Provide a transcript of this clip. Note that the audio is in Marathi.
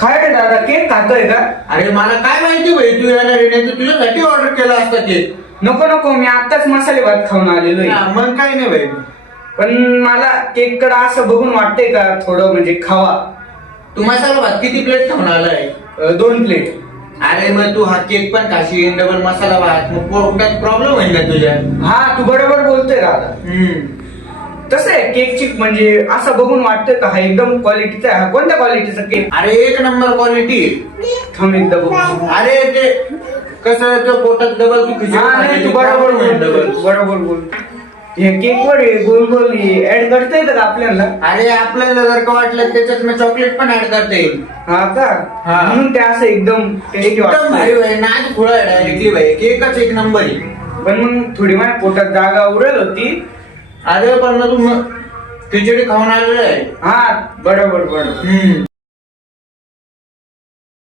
काय रे दादा, केक खातोय का? अरे मला काय माहिती भाई, तू येणार आहे, नाही तर तुझ्यासाठी ऑर्डर केला असता केक. नको नको, मी आताच मसाले भात खाऊन आलेलो आहे. हा, मग काय नाही भाई. पण मला केक कडे असं बघून वाटतंय का थोडं म्हणजे खावा. तू मसाला भात किती प्लेट खाऊन आलाय? 2 प्लेट. अरे मग तू हा केक पण खाशील, डबल मसाला भात, मग पोटात प्रॉब्लेम होईल ना तुझ्या. हा, तू बरोबर बोलतोय दादा. तसं आहे केकची म्हणजे असं बघून वाटतंय का हा एकदम क्वालिटीचा आहे. हा कोणत्या क्वालिटीचा केक? अरे एक नंबर क्वालिटी. थांब एकदा बघू. अरे ते कसं ते पोटात डबल तू खिचडी हा नाही, तू बरोबर बोल, बरोबर बोल. हे केक वर गोल गोल ऍड करता येतं का आपल्याला? अरे आपल्याला जर का वाटलं त्याच्यात मी चॉकलेट पण ऍड करता येईल. हा का? हा. म्हणून ते असं एकदम टेस्टी एकदम वाटतं. भाई भाई, नाच खुळा आहे डायरेक्टली भाई, केकच एक नंबर आहे. पण मग थोडी माझ्या पोटात जागा उरेल होती. अरे पण मग तू खिचडी खाऊन आलेला आहे. हा बरोबर बरोबर.